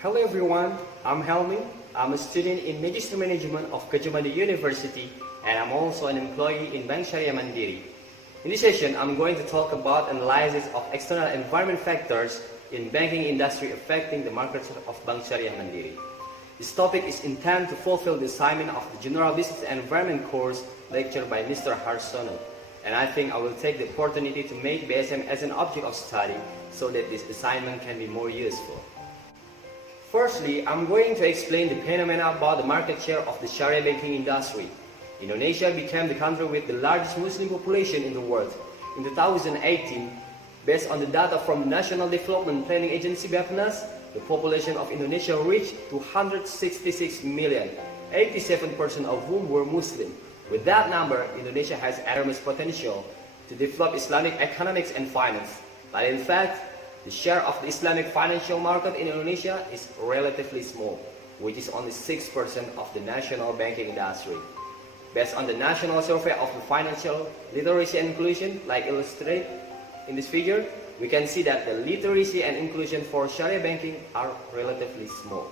Hello everyone, I'm Helmi. I'm a student in Magister Management of Gadjah University and I'm also an employee in Bank Syariah Mandiri. In this session, I'm going to talk about analysis of external environment factors in banking industry affecting the markets of Bank Syariah Mandiri. This topic is intended to fulfill the assignment of the General Business and Environment course lectured by Mr. Harsono. And I think I will take the opportunity to make BSM as an object of study so that this assignment can be more useful. Firstly, I'm going to explain the phenomena about the market share of the Sharia banking industry. Indonesia became the country with the largest Muslim population in the world. In 2018, based on the data from National Development Planning Agency (Bappenas), the population of Indonesia reached 266 million, 87% of whom were Muslim. With that number, Indonesia has enormous potential to develop Islamic economics and finance. But in fact, the share of the Islamic financial market in Indonesia is relatively small, which is only 6% of the national banking industry. Based on the National Survey of the Financial Literacy and Inclusion, like illustrated in this figure, we can see that the literacy and inclusion for Sharia banking are relatively small.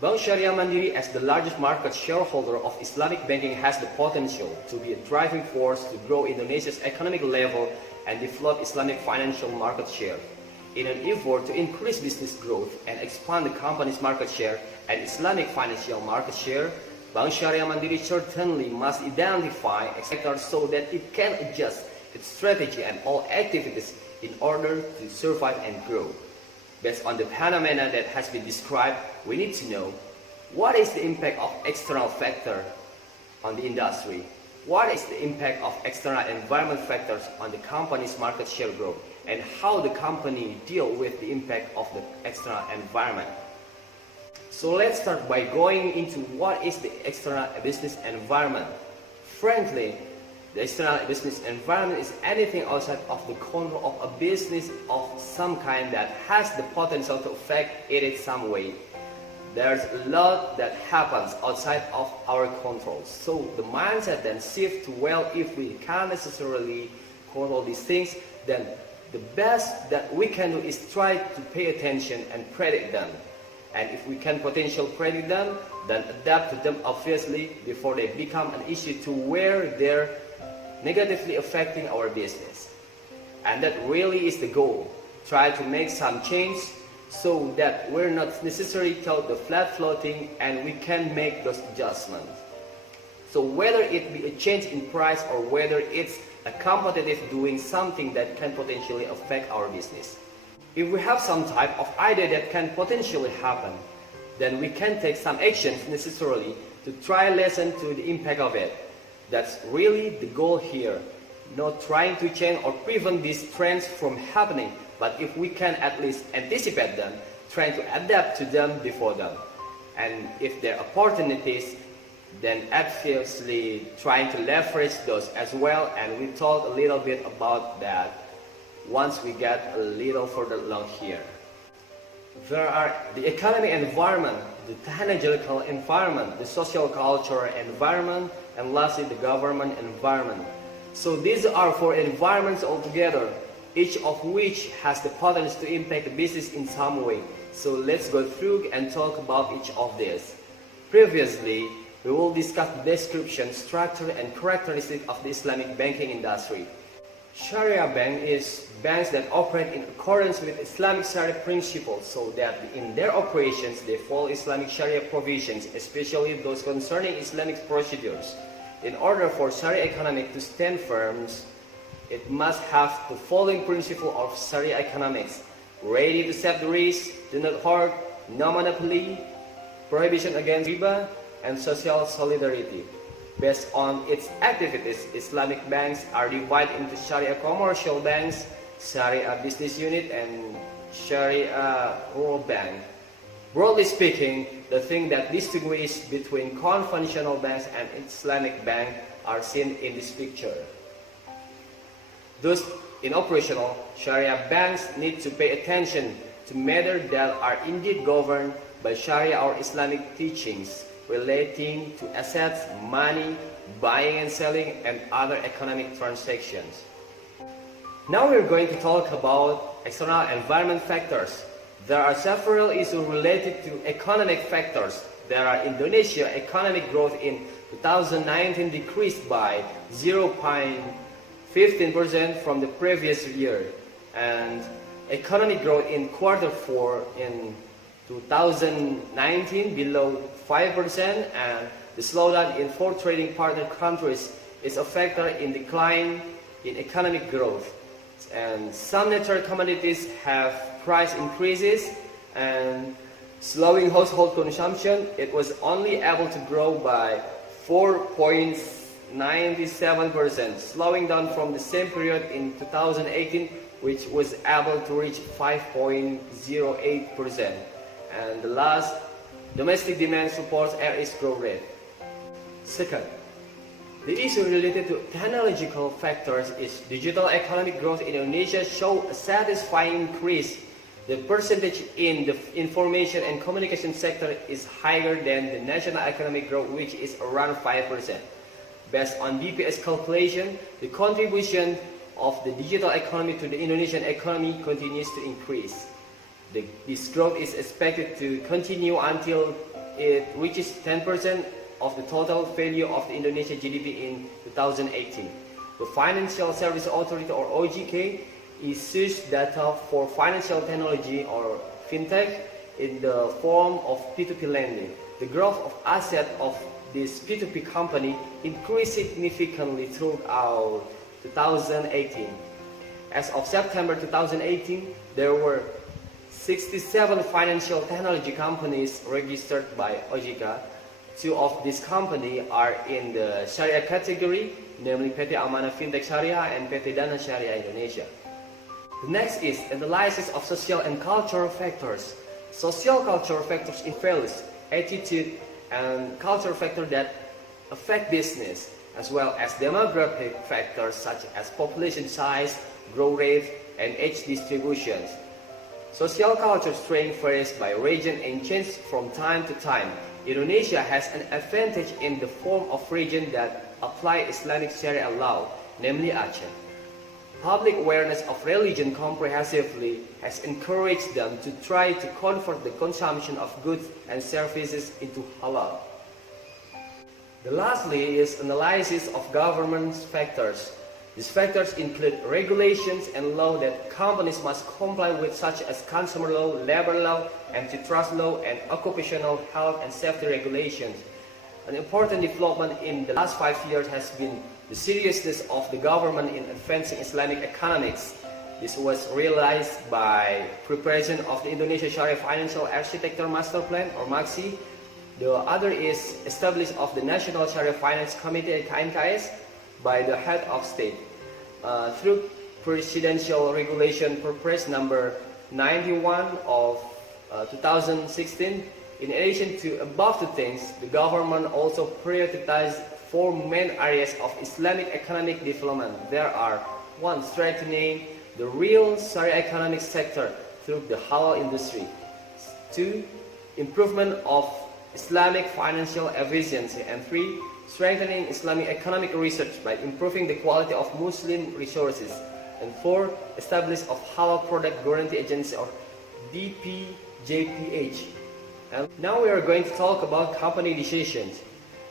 Bank Syariah Mandiri, as the largest market shareholder of Islamic banking, has the potential to be a driving force to grow Indonesia's economic level and develop Islamic financial market share. In an effort to increase business growth and expand the company's market share and Islamic financial market share, Bank Syariah Mandiri certainly must identify sectors so that it can adjust its strategy and all activities in order to survive and grow. Based on the phenomena that has been described, we need to know what is the impact of external factor on the industry, what is the impact of external environment factors on the company's market share growth, and how the company deal with the impact of the external environment. So let's start by going into what is the external business environment. Frankly, the external business environment is anything outside of the control of a business of some kind that has the potential to affect it in some way. There's a lot that happens outside of our control. So the mindset then shifts to, well, if we can't necessarily control these things, then the best that we can do is try to pay attention and predict them. And if we can potentially predict them, then adapt to them obviously before they become an issue to where they're negatively affecting our business. And that really is the goal. Try to make some change so that we're not necessarily told the flat floating and we can make those adjustments. So whether it be a change in price or whether it's a competitive doing something that can potentially affect our business. If we have some type of idea that can potentially happen, then we can take some actions necessarily to try lessen to the impact of it. That's really the goal here. Not trying to change or prevent these trends from happening, but if we can at least anticipate them, trying to adapt to them before them. And if there are opportunities, then obviously trying to leverage those as well. And we talked a little bit about that once we get a little further along here. There are the economic environment, the technological environment, the social culture environment, and lastly the government environment. So these are four environments altogether, each of which has the potential to impact the business in some way. So let's go through and talk about each of these. Previously, we will discuss the description, structure, and characteristics of the Islamic banking industry. Sharia bank is banks that operate in accordance with Islamic Sharia principles so that in their operations they follow Islamic Sharia provisions, especially those concerning Islamic procedures. In order for Sharia economic to stand firm, it must have the following principle of Sharia economics: ready to accept the risk, do not hoard, no monopoly, prohibition against riba, and social solidarity. Based on its activities, Islamic banks are divided into Sharia commercial banks, Sharia business unit, and Sharia rural bank. Broadly speaking, the thing that distinguishes between conventional banks and Islamic bank are seen in this picture. Thus, in operational, Sharia banks need to pay attention to matters that are indeed governed by Sharia or Islamic teachings relating to assets, money, buying and selling, and other economic transactions. Now we're going to talk about external environment factors. There are several issues related to economic factors. There are Indonesia economic growth in 2019 decreased by 0.15% from the previous year, and economic growth in quarter 4 in 2019 below 5%, and the slowdown in 4 trading partner countries is a factor in decline in economic growth. And some natural commodities have price increases and slowing household consumption. It was only able to grow by 4.97%, slowing down from the same period in 2018, which was able to reach 5.08%. And the last, domestic demand supports its growth rate. Second, the issue related to technological factors is digital economic growth in Indonesia show a satisfying increase. The percentage in the information and communication sector is higher than the national economic growth, which is around 5%. Based on BPS calculation, the contribution of the digital economy to the Indonesian economy continues to increase. This growth is expected to continue until it reaches 10% of the total value of the Indonesia GDP in 2018. The Financial Service Authority, or OJK, issues data for financial technology or fintech in the form of P2P lending. The growth of assets of this P2P company increased significantly throughout 2018. As of September 2018, there were 67 financial technology companies registered by OJK. 2 of these companies are in the Syariah category, namely PT Amanah Fintech Syariah and PT Dana Syariah Indonesia. The next is analysis of social and cultural factors. Social cultural factors involve attitude and cultural factors that affect business, as well as demographic factors such as population size, growth rate, and age distributions. Social culture strength varies by region and changes from time to time. Indonesia has an advantage in the form of region that apply Islamic Sharia law, namely Aceh. Public awareness of religion comprehensively has encouraged them to try to convert the consumption of goods and services into halal. The lastly is analysis of government factors. These factors include regulations and law that companies must comply with, such as consumer law, labor law, antitrust law, and occupational health and safety regulations. An important development in the last 5 years has been the seriousness of the government in advancing Islamic economics. This was realized by preparation of the Indonesia Sharia Financial Architecture Master Plan, or MAXI. The other is establishment of the National Sharia Finance Committee, KNKS, by the head of state. Through Presidential Regulation Purpose number 91 of 2016, in addition to above the things, the government also prioritized 4 main areas of Islamic economic development. There are 1. Strengthening the real Sharia economic sector through the halal industry. 2. Improvement of Islamic financial efficiency. And 3. Strengthening Islamic economic research by improving the quality of Muslim resources. And 4. Establishment of Halal Product Guarantee Agency, or DPJPH. And now we are going to talk about company decisions.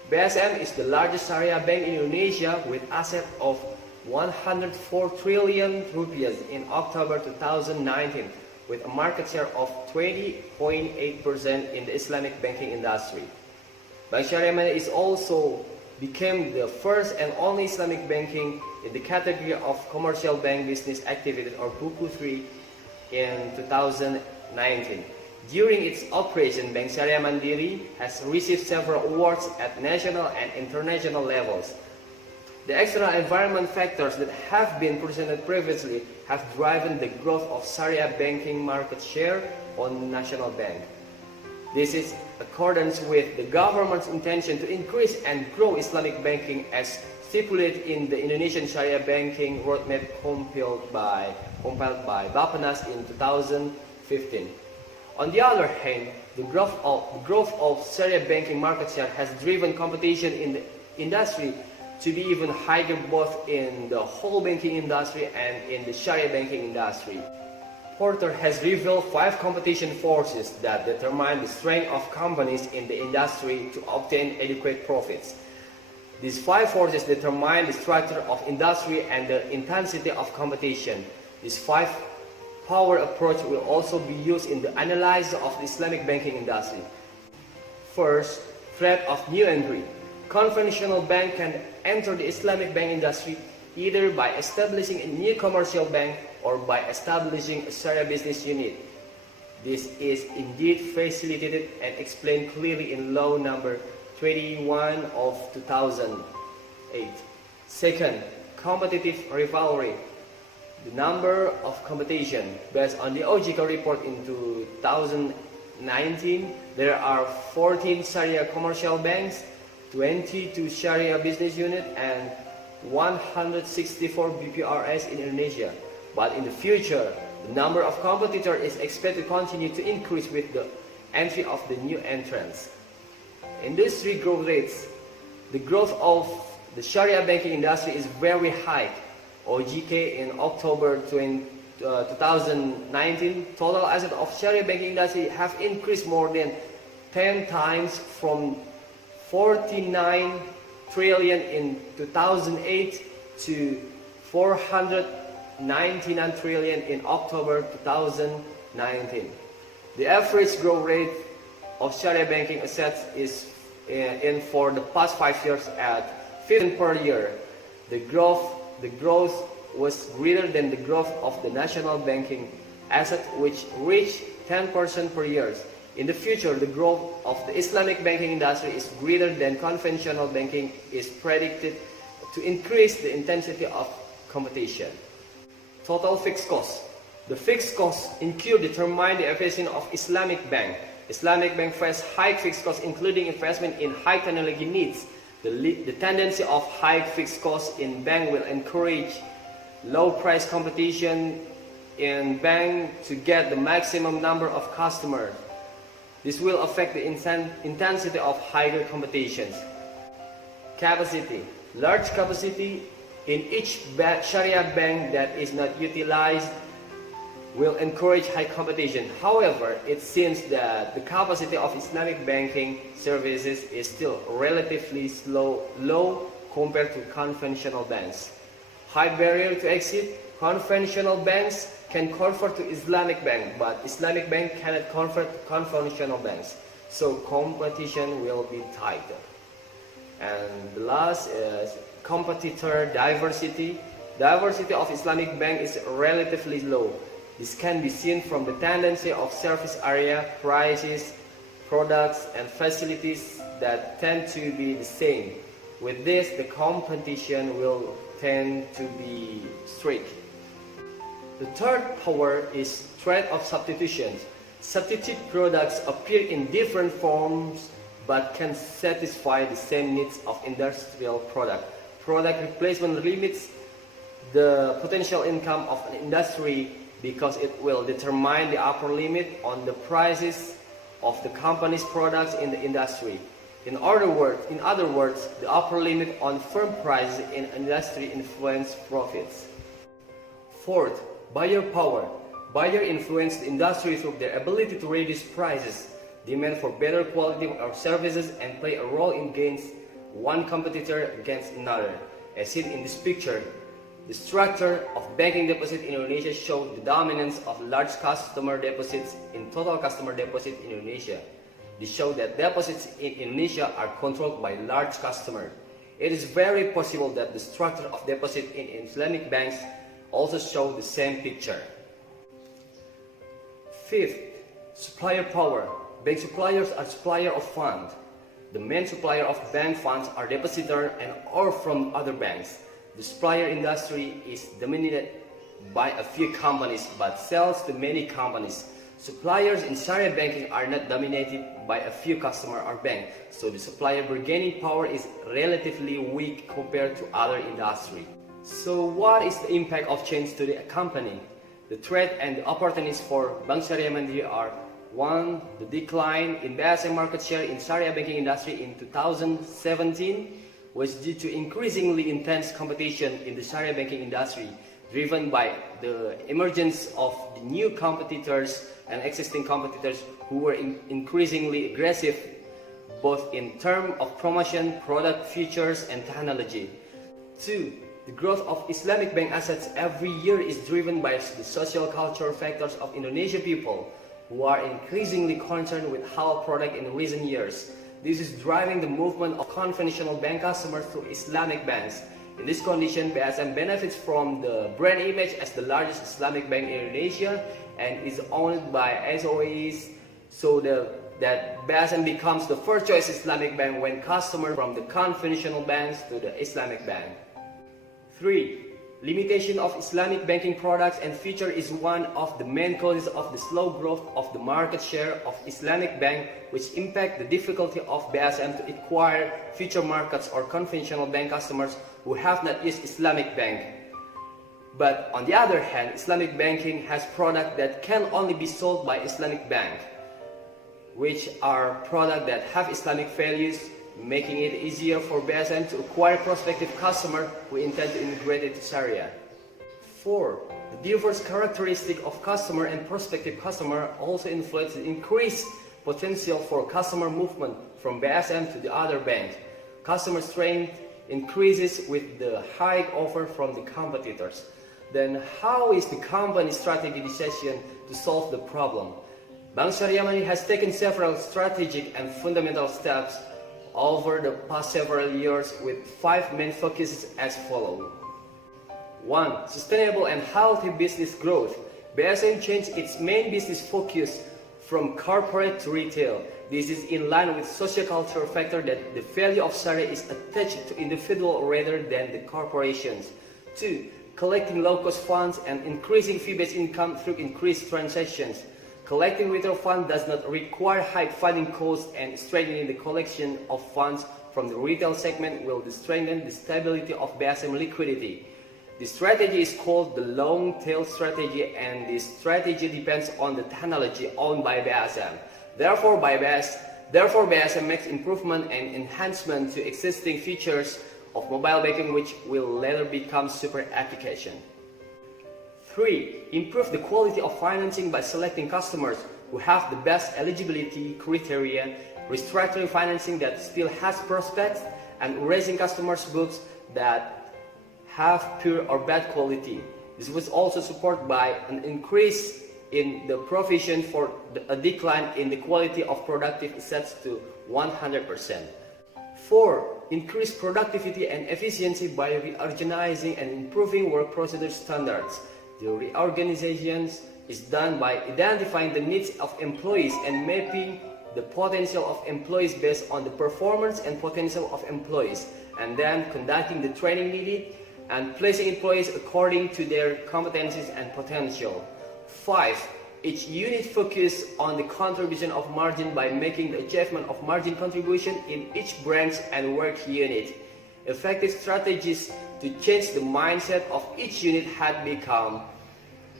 BSM is the largest Syariah bank in Indonesia with assets of 104 trillion rupiah in October 2019, with a market share of 20.8% in the Islamic banking industry. Bank Syariah Mandiri is also became the first and only Islamic banking in the category of commercial bank business activities, or Buku 3, in 2019. During its operation, Bank Syariah Mandiri has received several awards at national and international levels. The external environment factors that have been presented previously have driven the growth of Syariah banking market share on the national bank. This is accordance with the government's intention to increase and grow Islamic banking as stipulated in the Indonesian Sharia Banking Roadmap compiled by Bappenas in 2015. On the other hand, the growth of Sharia banking market share has driven competition in the industry to be even higher, both in the whole banking industry and in the Sharia banking industry. Porter has revealed 5 competition forces that determine the strength of companies in the industry to obtain adequate profits. These 5 forces determine the structure of industry and the intensity of competition. This 5-power approach will also be used in the analysis of the Islamic banking industry. First, threat of new entry. Conventional bank can enter the Islamic bank industry either by establishing a new commercial bank or by establishing a Syariah business unit. This is indeed facilitated and explained clearly in Law Number 21 of 2008. Second, competitive rivalry. The number of competition. Based on the OJK report in 2019, there are 14 Syariah commercial banks, 22 Syariah business unit, and 164 BPRS in Indonesia. But in the future, the number of competitors is expected to continue to increase with the entry of the new entrants. Industry growth rates. The growth of the Syariah banking industry is very high. OJK in October 2019, total assets of Syariah banking industry have increased more than 10 times from 49 trillion in 2008 to 499 trillion in October 2019. The average growth rate of Syariah banking assets is for the past 5 years at 15% per year. The growth was greater than the growth of the national banking asset, which reached 10% per year. In the future, the growth of the Islamic banking industry is greater than conventional banking is predicted to increase the intensity of competition. Total fixed costs. The fixed costs include determine the efficiency of Islamic bank. Islamic bank face high fixed costs, including investment in high technology needs. The tendency of high fixed costs in bank will encourage low price competition in bank to get the maximum number of customers. This will affect the intensity of higher competitions. Capacity. Large capacity in each Syariah bank that is not utilized will encourage high competition. However, it seems that the capacity of Islamic banking services is still relatively low compared to conventional banks. High barrier to exit. Conventional banks can convert to Islamic bank, but Islamic bank cannot convert to conventional banks. So competition will be tighter. And the last is competitor diversity. Diversity of Islamic bank is relatively low. This can be seen from the tendency of service area, prices, products, and facilities that tend to be the same. With this, the competition will tend to be strict. The third power is threat of substitutions. Substitute products appear in different forms but can satisfy the same needs of industrial product. Product replacement limits the potential income of an industry because it will determine the upper limit on the prices of the company's products in the industry. In other words, the upper limit on firm prices in industry influence profits. Fourth, buyer power. Buyer influence the industry through their ability to reduce prices, demand for better quality of services, and play a role in against one competitor against another. As seen in this picture, the structure of banking deposit in Indonesia shows the dominance of large customer deposits in total customer deposit in Indonesia. This shows that deposits in Indonesia are controlled by large customers. It is very possible that the structure of deposit in Islamic banks also show the same picture. Fifth, supplier power. Bank suppliers are supplier of funds. The main supplier of bank funds are depositor and or from other banks. The supplier industry is dominated by a few companies but sells to many companies. Suppliers in Syariah banking are not dominated by a few customers or banks, so the supplier bargaining power is relatively weak compared to other industry. So what is the impact of change to the company? The threat and the opportunities for Bank Syariah Mandiri are: 1. The decline in BSM market share in Syariah banking industry in 2017 was due to increasingly intense competition in the Syariah banking industry, driven by the emergence of the new competitors and existing competitors who were increasingly aggressive both in terms of promotion, product features, and technology. 2. The growth of Islamic bank assets every year is driven by the social cultural factors of Indonesian people who are increasingly concerned with halal product in recent years. This is driving the movement of conventional bank customers to Islamic banks. In this condition, BSM benefits from the brand image as the largest Islamic bank in Indonesia and is owned by SOEs, so that BSM becomes the first choice Islamic bank when customers from the conventional banks to the Islamic bank. 3. Limitation of Islamic banking products and features is one of the main causes of the slow growth of the market share of Islamic bank, which impact the difficulty of BSM to acquire future markets or conventional bank customers who have not used Islamic bank. But on the other hand, Islamic banking has products that can only be sold by Islamic bank, which are products that have Islamic values, making it easier for BSM to acquire prospective customers who intend to integrate into Syariah. 4. The diverse characteristic of customer and prospective customer also influence the increased potential for customer movement from BSM to the other bank. Customer strength increases with the high offer from the competitors. Then how is the company strategy decision to solve the problem? Bank Syariah Mandiri has taken several strategic and fundamental steps over the past several years with 5 main focuses as follows. 1. Sustainable and healthy business growth. BSM changed its main business focus from corporate to retail. This is in line with socio-cultural factor that the value of Syariah is attached to individual rather than the corporations. 2. Collecting low-cost funds and increasing fee-based income through increased transactions. Collecting retail funds does not require high funding costs, and strengthening the collection of funds from the retail segment will strengthen the stability of BSM liquidity. This strategy is called the long-tail strategy, and this strategy depends on the technology owned by BSM. Therefore, BSM makes improvement and enhancement to existing features of mobile banking, which will later become super application. 3. Improve the quality of financing by selecting customers who have the best eligibility criteria, restructuring financing that still has prospects, and raising customers' books that have poor or bad quality. This was also supported by an increase in the provision for a decline in the quality of productive assets to 100%. 4. Increase productivity and efficiency by reorganizing and improving work procedure standards. The reorganization is done by identifying the needs of employees and mapping the potential of employees based on the performance and potential of employees, and then conducting the training needed and placing employees according to their competencies and potential. 5. Each unit focuses on the contribution of margin by making the achievement of margin contribution in each branch and work unit. Effective strategies to change the mindset of each unit had become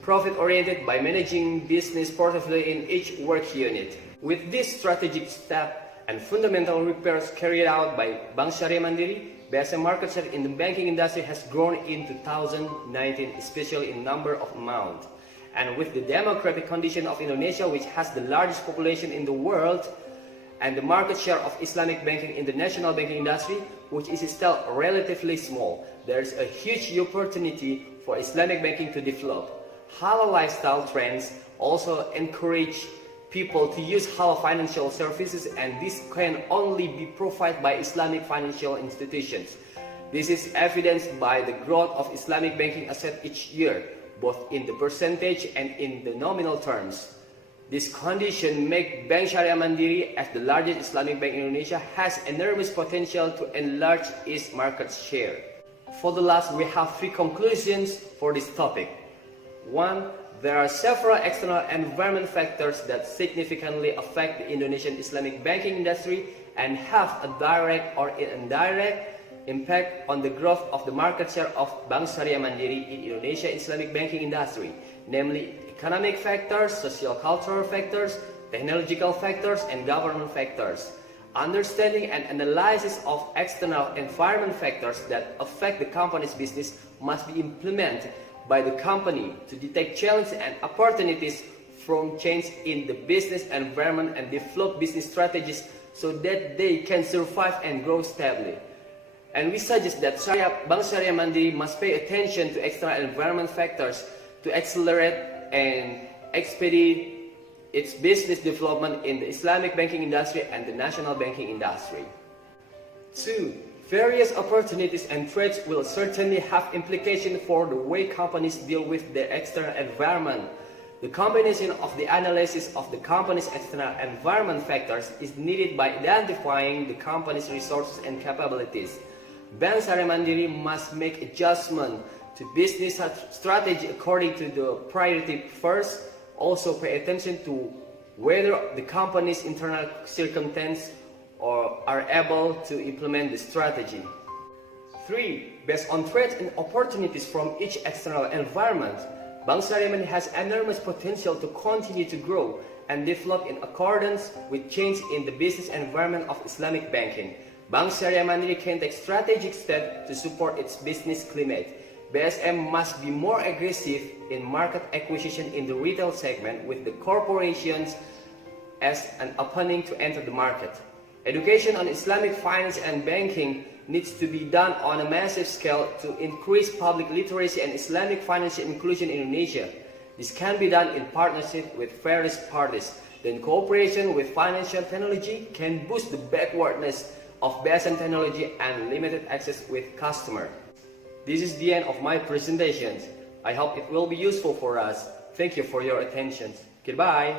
profit-oriented by managing business portfolio in each work unit. With this strategic step and fundamental repairs carried out by Bank Syariah Mandiri, BSM market share in the banking industry has grown in 2019, especially in number of amount. And with the demographic condition of Indonesia, which has the largest population in the world, and the market share of Islamic banking in the national banking industry, which is still relatively small, there is a huge opportunity for Islamic banking to develop. Halal lifestyle trends also encourage people to use halal financial services, and this can only be provided by Islamic financial institutions. This is evidenced by the growth of Islamic banking assets each year, both in the percentage and in the nominal terms. This condition makes Bank Syariah Mandiri, as the largest Islamic bank in Indonesia, has enormous potential to enlarge its market share. For the last, we have 3 conclusions for this topic. 1. There are several external environment factors that significantly affect the Indonesian Islamic banking industry and have a direct or indirect impact on the growth of the market share of Bank Syariah Mandiri in Indonesia Islamic banking industry, namely economic factors, social-cultural factors, technological factors, and government factors. Understanding and analysis of external environment factors that affect the company's business must be implemented by the company to detect challenges and opportunities from change in the business environment and develop business strategies so that they can survive and grow stably. And we suggest that Bank Syariah Mandiri must pay attention to external environment factors to accelerate and expedite its business development in the Islamic banking industry and the national banking industry. 2. Various opportunities and threats will certainly have implications for the way companies deal with their external environment. The combination of the analysis of the company's external environment factors is needed by identifying the company's resources and capabilities. Bank Syariah Mandiri must make adjustment to business strategy according to the priority first. Also pay attention to whether the company's internal circumstances are able to implement the strategy. 3. Based on threats and opportunities from each external environment, Bank Syariah Mandiri has enormous potential to continue to grow and develop in accordance with change in the business environment of Islamic banking. Bank Syariah Mandiri can take strategic steps to support its business climate. BSM must be more aggressive in market acquisition in the retail segment with the corporations as an opening to enter the market. Education on Islamic finance and banking needs to be done on a massive scale to increase public literacy and Islamic financial inclusion in Indonesia. This can be done in partnership with various parties. Then cooperation with financial technology can boost the backwardness of BSM technology and limited access with customers. This is the end of my presentation. I hope it will be useful for us. Thank you for your attention. Goodbye.